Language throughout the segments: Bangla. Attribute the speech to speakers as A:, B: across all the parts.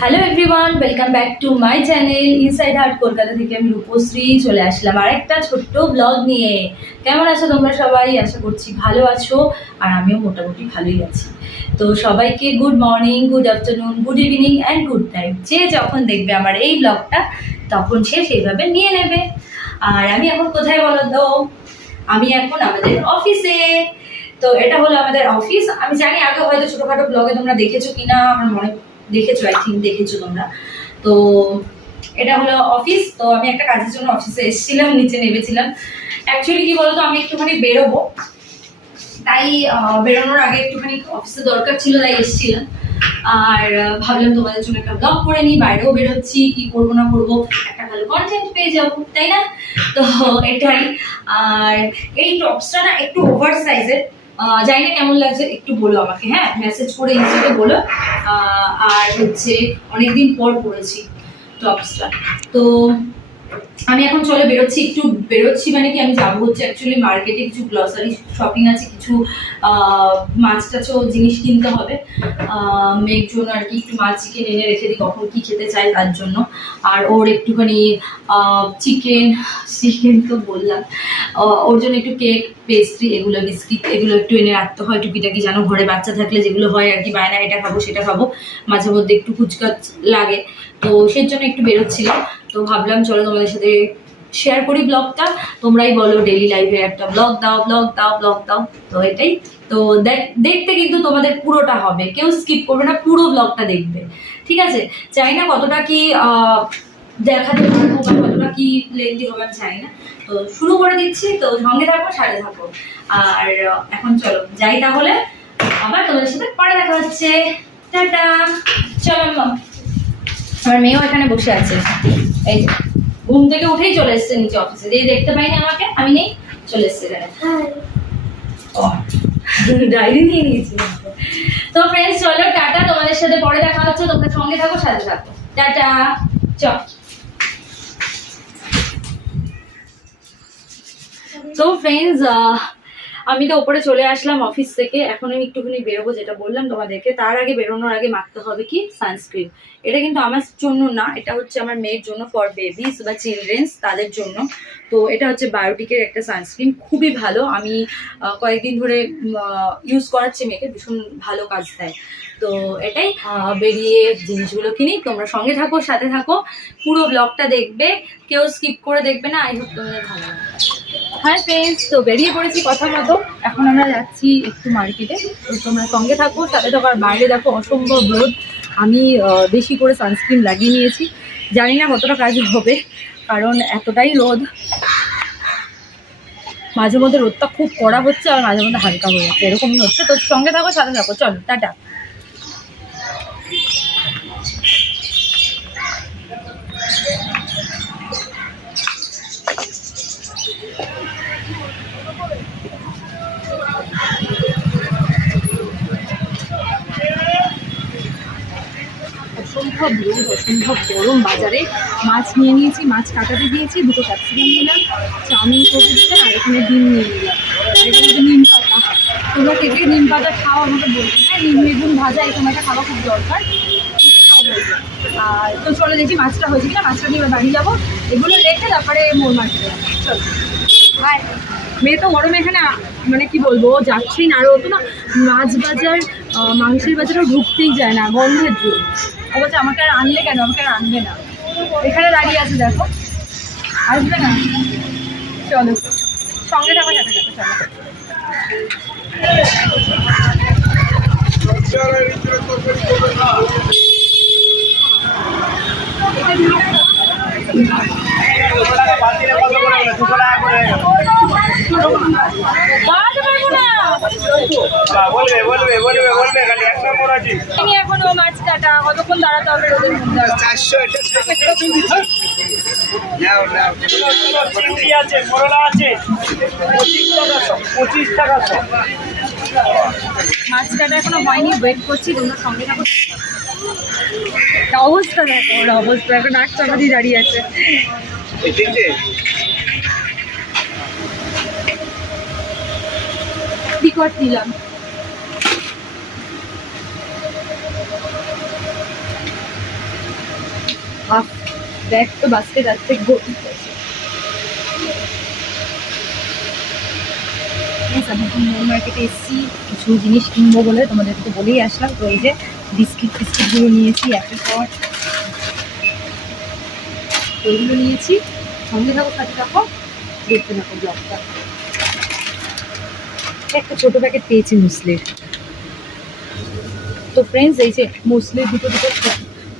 A: Hello everyone welcome back to my channel inside heart Kolkata থেকে আমি রূপশ্রী চলে আসলাম আরেকটা ছোট্ট ব্লগ নিয়ে। কেমন আছো তোমরা সবাই? আশা করছি ভালো আছো আর আমিও মোটামুটি ভালোই আছি। তো সবাইকে good morning good afternoon good evening and good night যে যখন দেখবে আমার এই ব্লগটা তখন সে সেইভাবে নিয়ে নেবে। আর আমি এখন কোথায় বলো তো? আমি এখন আমাদের অফিসে তো এটা হলো আমাদের অফিস আমি জানি আগে হয়তো ছোটোখাটো ব্লগে তোমরা দেখেছ কিনা, আমার মনে দেখেছ আই থিঙ্ক দেখেছ তোমরা। তো এটা হলো অফিস তো আমি একটা কাজের জন্য অফিসে এসেছিলাম, নিচে নেমেছিলাম। অ্যাকচুয়ালি কি বলতো, আমি একটুখানি বেরোবো। তাই বেরোনোর আগে একটুখানি অফিসে দরকার ছিল, তাই এসেছিলাম। আর ভাবলাম তোমাদের জন্য একটা ব্লগ করে নিই, বাইরেও বেরোচ্ছি, কি করব না করব, একটা ভালো কন্টেন্ট পেয়ে যাব, তাই না? তো, এটাই। আর এই টপসটা না একটু ওভার সাইজের জানি না কেমন লাগছে, একটু বলো আমাকে হ্যাঁ? মেসেজ করে ইনস্টাতে বলো। আর হচ্ছে অনেকদিন পর পড়েছি টপসটা তো আমি এখন চলে বেরোচ্ছি, একটু বেরোচ্ছি মানে কি আমি যাব হচ্ছে অ্যাকচুয়ালি মার্কেটে কিছু গ্লসারি শপিং আছে, কিছু মাছ টাছও জিনিস কিনতে হবে। মেয়ের জন্য আর কি একটু মাছ চিকেন এনে রেখে দিই, কখন কী খেতে চাই তার জন্য। আর ওর একটুখানি চিকেন চিকেন তো বললাম। ওর জন্য একটু কেক পেস্ট্রি এগুলো বিস্কিট এগুলো একটু এনে রাখতে হয় টুকিটাকি যেন ঘরে বাচ্চা থাকলে যেগুলো হয় আর কি, বায়না এটা খাব, সেটা খাব। মাঝে মধ্যে একটু ফুচকা লাগে। তো সেই জন্য একটু বেরোচ্ছিলাম। তো ভাবলাম, চলো তোমাদের সাথে শেয়ার করি ব্লগটা তোমরাই বলো ডেলি লাইফে একটা ব্লগ দাও ব্লগ দাও ব্লগ দাও। তো এটাই। তো দেখ- দেখতে কিন্তু তোমাদের পুরোটা হবে। কেউ স্কিপ করবে না, পুরো ব্লগটা দেখবে। ঠিক আছে? চাই না কতটা কি দেখাতে পারব বা কি লেন্দি হবে আমি জানি না। তো শুরু করে দিচ্ছি তো সঙ্গে থাকো সাথে থাকো। আর এখন চলো যাই তাহলে। আবার তোমাদের সাথে পরে দেখা হচ্ছে। টাটা। চলো আমার মেয়েও এখানে বসে আছে। এই যে ঘুম থেকে উঠেই চলে এসছে নিচে অফিসে। যে দেখতে পাইনি আমাকে আমি নেই চলে এসছে এখানে। ডায়েরি নিয়ে নিয়েছি। তো ফ্রেন্ডস চলো টাটা। তোমাদের সাথে পরে দেখা হচ্ছে। তোমরা সঙ্গে থাকো সাথে থাকো। টাটা। চল। তো ফ্রেন্ডস আমি তো ওপরে চলে আসলাম অফিস থেকে। এখন আমি একটুখানি বেরোবো যেটা বললাম তোমাদেরকে। তার আগে বেরোনোর আগে মাখতে হবে কি? সানস্ক্রিন এটা কিন্তু আমার জন্য না, এটা হচ্ছে আমার মেয়ের জন্য ফর বেবিস বা চিলড্রেন্স তাদের জন্য। তো এটা হচ্ছে বায়োটিকের একটা সানস্ক্রিন খুবই ভালো। আমি কয়েকদিন ধরে ইউজ করাচ্ছি মেয়েকে, ভীষণ ভালো কাজ দেয়। তো এটাই বেরিয়ে জিনিসগুলো কিনি। তোমরা সঙ্গে থাকো, সাথে থাকো। পুরো ব্লগটা দেখবে, কেউ স্কিপ করে দেখবে না। আই হোপ তোমাদের ভালো লাগবে। হ্যাঁ ফ্রেন্ডস তো বেরিয়ে পড়েছি কথা মতো। এখন আমরা যাচ্ছি একটু মার্কেটে তোমরা সঙ্গে থাকো সাথে থাকো আর বাইরে দেখো অসম্ভব রোদ। আমি বেশি করে সানস্ক্রিন লাগিয়ে নিয়েছি। জানি না কতটা কাজ হবে, কারণ এতটাই রোদ। মাঝে মধ্যে রোদটা খুব কড়া হচ্ছে আর মাঝে মধ্যে হালকা হয়ে যাচ্ছে, এরকমই হচ্ছে। তো সঙ্গে থাকো, সাথে থাকো। চলো, টাটা। অসম্ভব রোদ অসম্ভব গরম বাজারে মাছ নিয়ে নিয়েছি, মাছ কাটাতে দিয়েছি, দুটো ক্যাপসিকাম নিলাম, চাউমিন করে দিলাম, আর এখানে ডিম নিয়ে নিলাম। নিম পাতা। তোমরা কে কে নিম পাতা খাও, আমাকে বলবে। হ্যাঁ নিম বেগুন ভাজা, এই সময়টা খাওয়া খুব দরকার। আর তো চলো দেখি মাছটা হয়েছে কিনা, মাছটা নিয়ে বাড়ি যাব। এগুলো রেখে তারপরে মোর মাছ চলো। হাই। মেয়ে তো গরমে এখানে মানে কি বলব যাচ্ছেই না। আর ও তো না, মাছ বাজার মাংসের বাজারও ঢুকতেই যায় না, গন্ধের জন্য ও বলছে আমাকে আর আনলে কেন? আমাকে আর আনবে না। এখানে দাঁড়িয়ে আছে দেখো। আসবে না? চলো। সঙ্গে থাকো সাথে থাকো চলো।
B: বলবে বলবে বলবে বলবে খালি এক নম্বর আছে।
A: এখনও কাটা কতক্ষণ দাঁড়াতে হবে রোদের মধ্যে?
B: আছে করলা আছে। পঁচিশ টাকা পঁচিশ টাকা
A: মাছ কাটা এখনও হয়নি ওয়েট করছি তোমরা সঙ্গে থাকো। অবস্থা দেখো ওর অবস্থা এখন নাক চাপা দাঁড়িয়ে আছে।
B: তিনটে?
A: নিলাম বাস্কেট আছে ভর্তি আছে Yes, আমি এখন নিউ মার্কেটে এসেছি। কিছু জিনিস কিনবো বলে তোমাদেরকে বলেই আসলাম। তো এই যে বিস্কিট টিস্কিটগুলো নিয়েছি একের পর ওইগুলো নিয়েছি। সঙ্গে থাকো সাথে থাকো। দেখতে থাকো ব্লগটা। একটা ছোট প্যাকেট পেয়েছি মুসলির। তো ফ্রেন্ডস এই যে মুসলির দুটো দুটো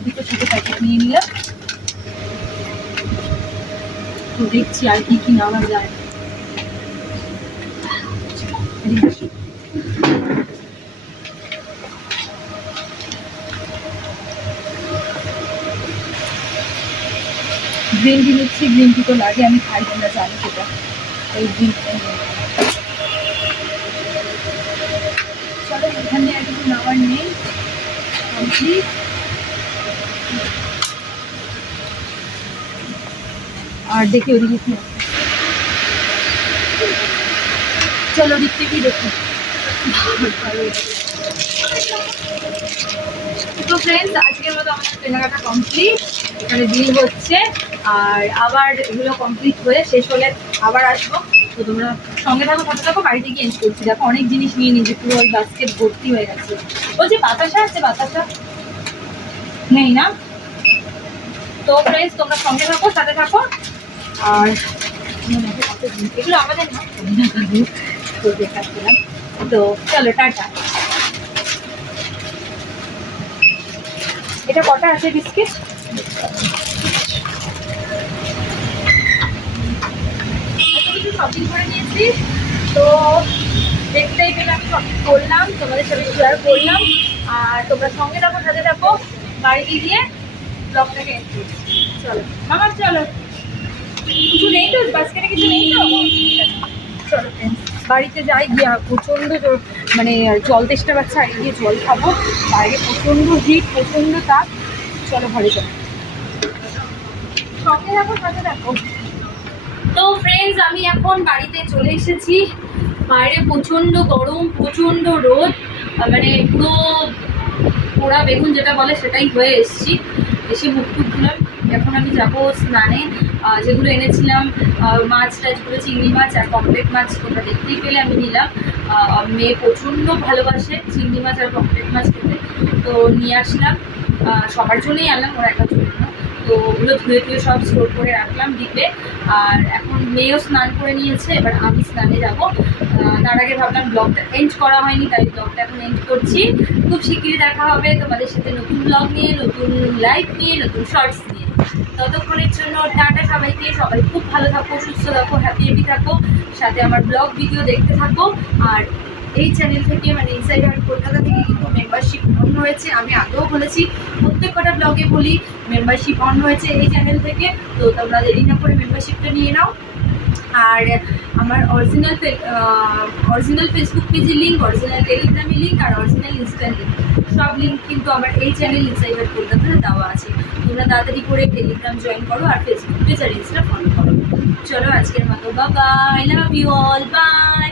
A: দুটো ছোট প্যাকেট নিয়ে নিলাম তো দেখছি আর কি কি নেওয়া যায় গ্রিন টি নিচ্ছি গ্রিন টি তো লাগে, আমি খাই তোমরা জানি সেটা। ওই গ্রিন চলো, এখানে আর কিছু নেওয়ার নেই। কমপ্লিট আর দেখি ওদিকে কি চলো ওদিক থেকেই দেখি। তো ফ্রেন্ডস আজকের মতো আমাদের কেনাকাটা কমপ্লিট এখানে বিল হচ্ছে। আর আবার এগুলো কমপ্লিট হয়ে শেষ হলে আবার আসব। তো তোমরা সঙ্গে থাকো, সাথে থাকো, বাড়িতে গিয়ে এন্ড করছি। দেখো, অনেক জিনিস নিয়ে নিজে পুরো ওই বাস্কেট ভর্তি হয়ে গেছে। বলছি বাতাসা আছে, বাতাসা। নেই না? তো ফ্রেন্ডস তোমরা সঙ্গে থাকো, সাথে থাকো। আর এগুলো আমাদের তো চলো, টাটা। এটা কটা আছে বিস্কিট? কিছু শপিং করে নিয়েছি। তো দেখতেই পেলে আমি শপিং করলাম, তোমাদের সাথে শেয়ার করলাম। আর তোমরা সঙ্গে থাকো, সাথে থাকো বাড়িতে গিয়ে ব্লগটাকে চলো, মামা, চলো কিছু নেই তো বাস্কেটে কিছু নেই তো চলো friends, বাড়িতে যাই, গিয়ে প্রচণ্ড মানে জল তেষ্টা পাচ্ছে আগে গিয়ে জল খাব। বাইরে প্রচণ্ড হিট প্রচণ্ড তাপ। চলো ঘরে চলো সাথে তো ফ্রেন্ডস আমি এখন বাড়িতে চলে এসেছি। বাইরে প্রচণ্ড গরম, প্রচণ্ড রোদ মানে পুরো পোড়া বেগুন যেটা বলে সেটাই হয়ে এসেছি। এসে মুখ টুক ধুলাম এখন আমি যাব স্নানে। যেগুলো এনেছিলাম মাছ টাছগুলো চিংড়ি মাছ আর পমপ্লেট মাছ তোমরা দেখতেই পেলে, আমি নিলাম। মেয়ে প্রচণ্ড ভালোবাসে চিংড়ি মাছ আর পমপ্লেট মাছ খেতে। তো নিয়ে আসলাম। সবার জন্যই আনলাম, ওরা একার জন্য। তো ওগুলো ধুয়ে ধুয়ে সব স্টোর করে রাখলাম ডিপে। আর এখন মেয়েও স্নান করে নিয়েছে, এবার আমি স্নানে যাব। তার আগে ভাবলাম ব্লগটা এন্ড করা হয়নি, তাই ব্লগটা এখন এন্ড করছি। খুব শিগগিরই দেখা হবে তোমাদের সাথে নতুন ব্লগ নিয়ে, নতুন লাইভ নিয়ে, নতুন শর্টস নিয়ে। ততক্ষণের জন্য টাটা সবাইকে, সবাই খুব ভালো থাকো, সুস্থ থাকো হ্যাপি হ্যাপি থাকো। সাথে আমার ব্লগ ভিডিও দেখতে থাকো। আর এই চ্যানেল থেকে মানে ইনসাইড আউট কলকাতা থেকে কিন্তু মেম্বারশিপ অন হয়েছে, আমি আগেও বলেছি। প্রত্যেক কটা ব্লগে বলি মেম্বারশিপ অন হয়েছে এই চ্যানেল থেকে। তো তোমরা দেরি না করে মেম্বারশিপটা নিয়ে নাও। আর আমার অরিজিনাল অরিজিনাল ফেসবুক পেজের লিঙ্ক অরিজিনাল টেলিগ্রামের লিঙ্ক আর অরিজিনাল ইনস্টা লিঙ্ক সব লিঙ্ক কিন্তু আমার এই চ্যানেল ইনসাইবার কলকাতাতে দেওয়া আছে। তোমরা তাড়াতাড়ি করে টেলিগ্রাম জয়েন করো আর ফেসবুক পেজ আর ইনস্টা ফলো করো। চলো আজকের মতো বাবা I love you all bye